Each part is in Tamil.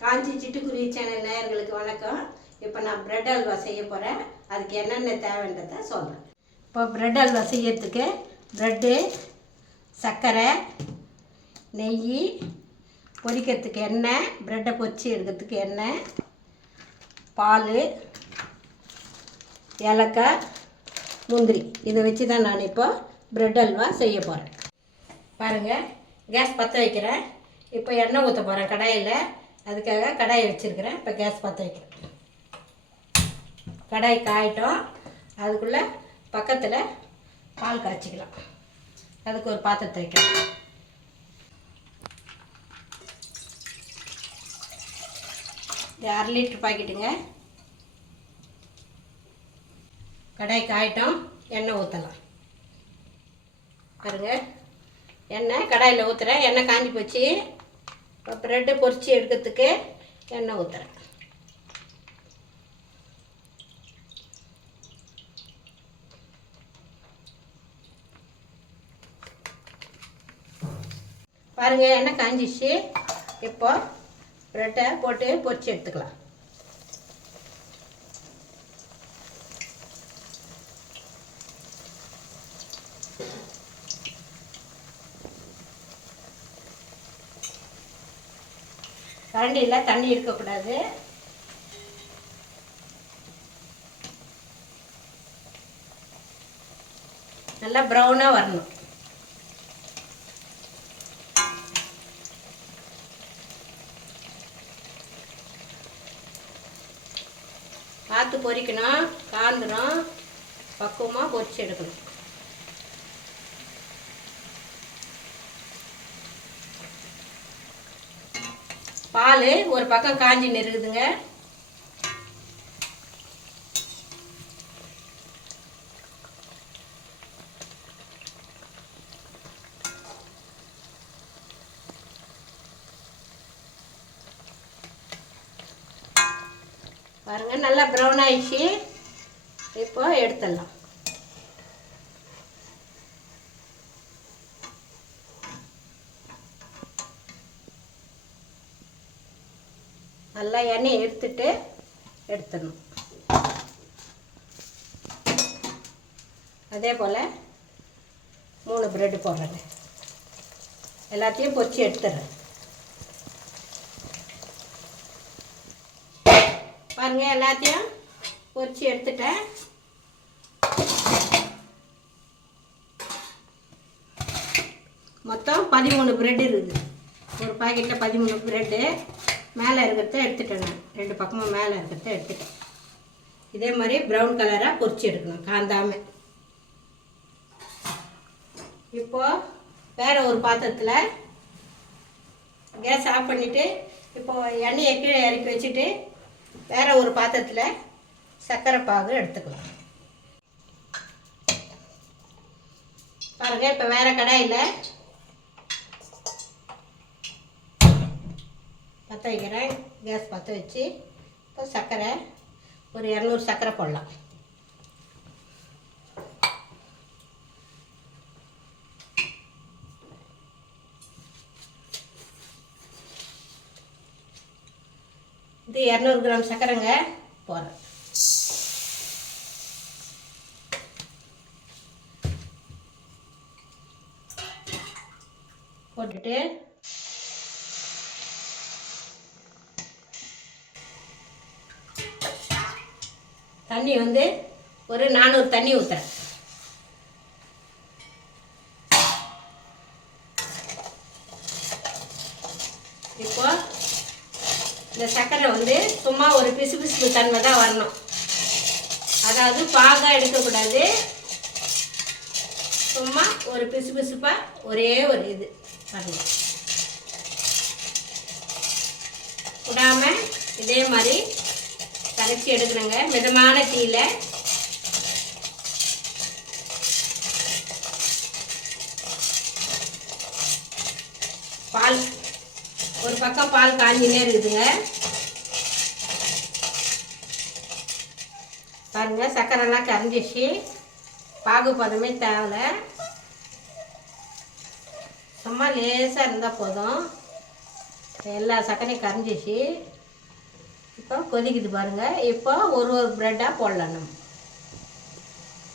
காஞ்சி சிட்டுக்குருவி சேனல் நேயர்களுக்கு வணக்கம். இப்போ நான் பிரெட் அல்வா செய்ய போகிறேன். அதுக்கு என்னென்ன தேவைன்றதை சொல்கிறேன். இப்போ பிரெட் அல்வா செய்யறதுக்கு ப்ரெட்டு, சர்க்கரை, நெய், பொரிக்கிறதுக்கு எண்ணெய், ப்ரெட்டை பொரிச்சு எடுக்கிறதுக்கு எண்ணெய், பால், ஏலக்காய், முந்திரி இதை வச்சு தான் நான் இப்போ பிரெட் அல்வா செய்ய போகிறேன். பாருங்கள், கேஸ் பற்ற வைக்கிறேன். இப்போ எண்ணெய் ஊற்ற போகிறேன் கடாயில். அதுக்காக கடாயை வச்சுருக்கிறேன். இப்போ கேஸ் பற்ற வைக்கிறேன். கடாய் காயட்டும். அதுக்குள்ளே பக்கத்தில் பால் காய்ச்சிக்கலாம். அதுக்கு ஒரு பாத்திரத்தை வைக்கிறேன். இது 1/2 லிட்டர் பாக்கெட்டுங்க. கடாய் காயட்டும், எண்ணெய் ஊற்றலாம். பாருங்க, எண்ணெய் கடாயில் ஊற்றுறேன். எண்ணெய் காஞ்சி போச்சு. இப்போ ப்ரெட்டு பொரிச்சு எடுக்கிறதுக்கு எண்ணெய் ஊற்றுறேன். பாருங்கள், எண்ணெய் காஞ்சிச்சு. இப்போ ப்ரெட்டை போட்டு பொரிச்சு எடுத்துக்கலாம். கரண்டியில் தண்ணி இருக்கக்கூடாது. நல்லா ப்ரௌனாக வரணும். பார்த்து பொரிக்கணும், காந்துடும். பக்குவமாக பொரிச்சு எடுக்கணும். பால் ஒரு பக்கம் காஞ்சி நெருக்குதுங்க. பாருங்க, நல்லா ப்ரௌன் ஆயிடுச்சு. இப்போ எடுத்துடலாம். நல்லா எண்ணெய் எடுத்துடணும். அதே போல் 3 ப்ரெட்டு போடுறேங்க. எல்லாத்தையும் பொரிச்சு எடுத்துடுறேன். பாருங்க, எல்லாத்தையும் பொரிச்சு எடுத்துட்டேன். மொத்தம் 13 ப்ரெட் இருக்குது. ஒரு பாக்கெட்டில் 13 ப்ரெட்டு. மேலே இருக்கிறத எடுத்துட்டேன். நான் 2 பக்கமும் மேலே இருக்கிறத எடுத்துட்டேன். இதே மாதிரி ப்ரௌன் கலராக பொரிச்சு எடுக்கணும், காந்தாமல். இப்போது வேறு ஒரு பாத்திரத்தில் கேஸ் ஆஃப் பண்ணிவிட்டு, இப்போது எண்ணெயை கீழே இறக்கி வச்சுட்டு வேறு ஒரு பாத்திரத்தில் சர்க்கரை பாகு எடுத்துக்கலாம். பாருங்கள், இப்போ வேறு கடாயில் பற்ற வைக்கிறேன். கேஸ் பற்ற வச்சு இப்போ சர்க்கரை ஒரு 200 சர்க்கரை போடலாம். இது 200 கிராம் சர்க்கரைங்க போடுறேன். போட்டுட்டு தண்ணி ஒரு 400 தண்ணி ஊற்றுறேன். இப்போ இந்த சர்க்கரை சும்மா ஒரு பிசுபிசுப்பு தன்மை தான் வரணும். அதாவது பாகாக எடுக்கக்கூடாது. சும்மா ஒரு பிசுபிசுப்பாக ஒரே ஒரு இது வரணும். விடாமல் இதே மாதிரி கரைச்சி எடுக்கணுங்க, மிதமான தீயில. பால் ஒரு பக்கம் பால் காஞ்சினே இருக்குதுங்க. பாருங்க, சர்க்கரைலாம் கரைஞ்சிச்சு. பாகு பதமே தேவை. சும்மா லேசாக இருந்தால் போதும். எல்லா சர்க்கரையும் கரைஞ்சிச்சு. இப்போ கொதிக்குது பாருங்கள். இப்போ ஒரு ஒரு ப்ரெட்டாக போடலாம். நம்ம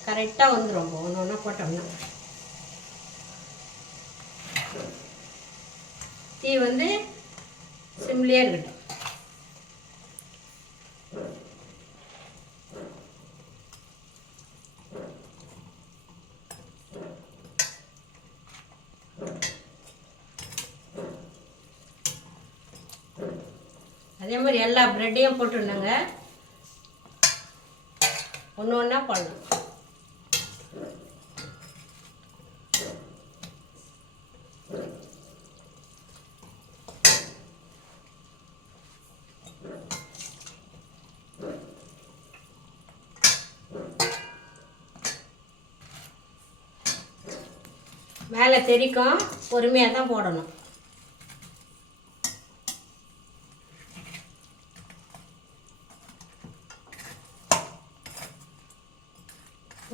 கரெக்டாக வந்துடும். இப்போ ஒன்று ஒன்றா போட்டோம்னா தீ வந்து சிம்லேயே இருக்கட்டும். அதே மாதிரி எல்லா ப்ரெட்டையும் போட்டுருந்தாங்க. ஒன்று ஒன்றா போடலாம். மேலே தெரிக்கும். பொறுமையாக தான் போடணும்.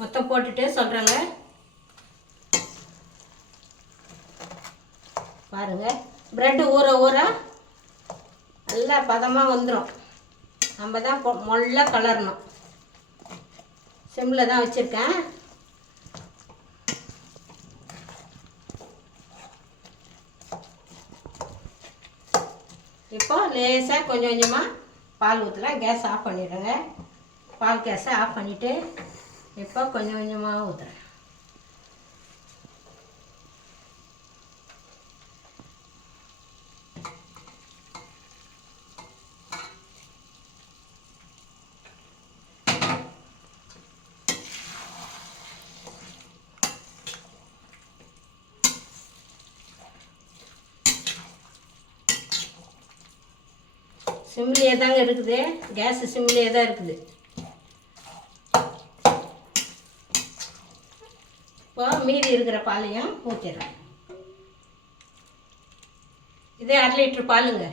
மொத்தம் போட்டுட்டு சொல்கிறேங்க. பாருங்கள், ப்ரெட்டு ஊற ஊற நல்லா பதமாக வந்துடும். நம்ம தான் மொல்ல கலரணும். சிம்மில் தான் வச்சுருக்கேன். இப்போ லேசாக கொஞ்சம் கொஞ்சமாக பால் ஊற்றலாம். கேஸ் ஆஃப் பண்ணிடுறேங்க. பால் கேஸை ஆஃப் பண்ணிவிட்டு இப்போ கொஞ்சம் கொஞ்சமாக ஊற்றுறேன். சிம்லேயே தாங்க இருக்குது. கேஸு சிம்லேயே தான் இருக்குது. இப்போ மீதி இருக்கிற பாலையும் ஊற்றிடுறேன். இதே 1/2 லிட்டர் பாலுங்க.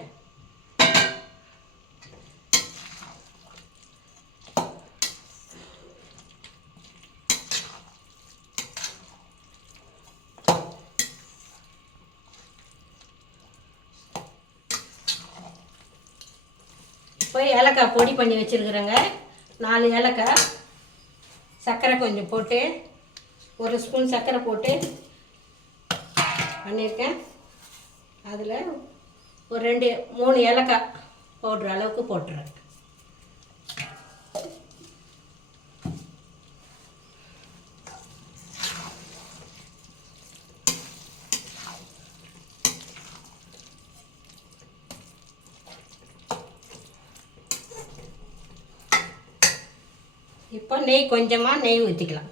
இப்போ ஏலக்காய் பொடி பண்ணி வச்சுருக்குறேங்க. 4 ஏலக்காய், சர்க்கரை கொஞ்சம் போட்டு, 1 ஸ்பூன் சர்க்கரை போட்டு பண்ணியிருக்கேன். அதில் ஒரு 2-3 ஏலக்காய் பவுட்ரு அளவுக்கு போட்டுறேன். இப்போ நெய் கொஞ்சமாக நெய் ஊற்றிக்கலாம்.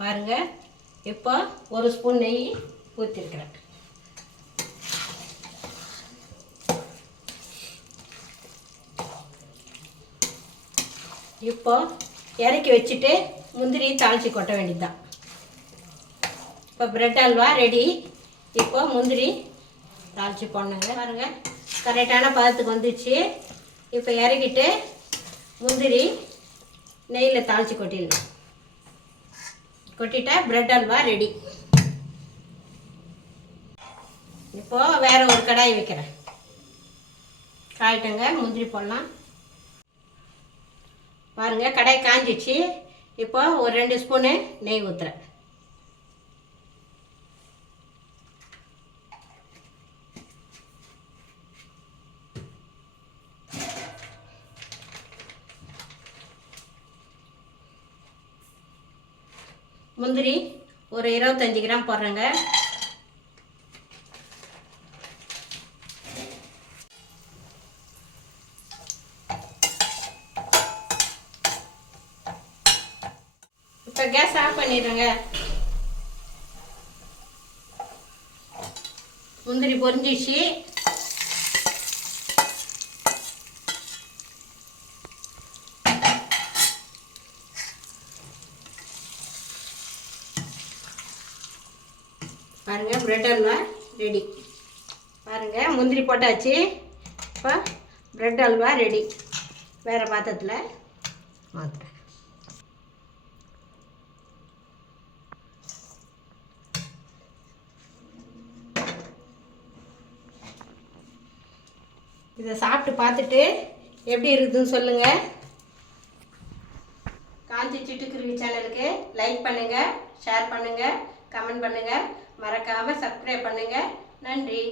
பாருங்கள், இப்போ 1 ஸ்பூன் நெய் ஊற்றிருக்கிறேன். இப்போ இறக்கி வச்சுட்டு முந்திரி தாளித்து கொட்ட வேண்டியதுதான். இப்போ ப்ரெட் அல்வா ரெடி. இப்போ முந்திரி தாளித்து போடணுங்க. பாருங்கள், கரெக்டான பதத்துக்கு வந்துச்சு. இப்போ இறக்கிட்டு முந்திரி நெய்யில் தாளித்து கொட்டிடணும். கொட்டிட்டா ப்ரெட் அல்வா ரெடி. இப்போது வேறு ஒரு கடாய் வைக்கிறேன். காயிட்டங்க, முந்திரி போடலாம். பாருங்கள், கடாய் காஞ்சிச்சு. இப்போ ஒரு 2 ஸ்பூனு நெய் ஊற்றுறேன். முந்திரி ஒரு 25 கிராம் போடுறேங்க. இப்போ கேஸ் ஆஃப் பண்ணிடுறேங்க. முந்திரி பொரிஞ்சிச்சு. பாருங்கள், ப்ரெட் அல்வா ரெடி. பாருங்கள், முந்திரி போட்டாச்சு. இப்போ ப்ரெட் அல்வா ரெடி. வேறு பாத்திரத்தில் மாற்றுறேன். இதை சாப்பிட்டு பார்த்துட்டு எப்படி இருக்குதுன்னு சொல்லுங்கள். காஞ்சி சிட்டுக்குருவி சேனலுக்கு லைக் பண்ணுங்கள், ஷேர் பண்ணுங்கள், கமெண்ட் பண்ணுங்கள், மறக்காமல் சப்ஸ்கிரைப் பண்ணுங்கள். நன்றி.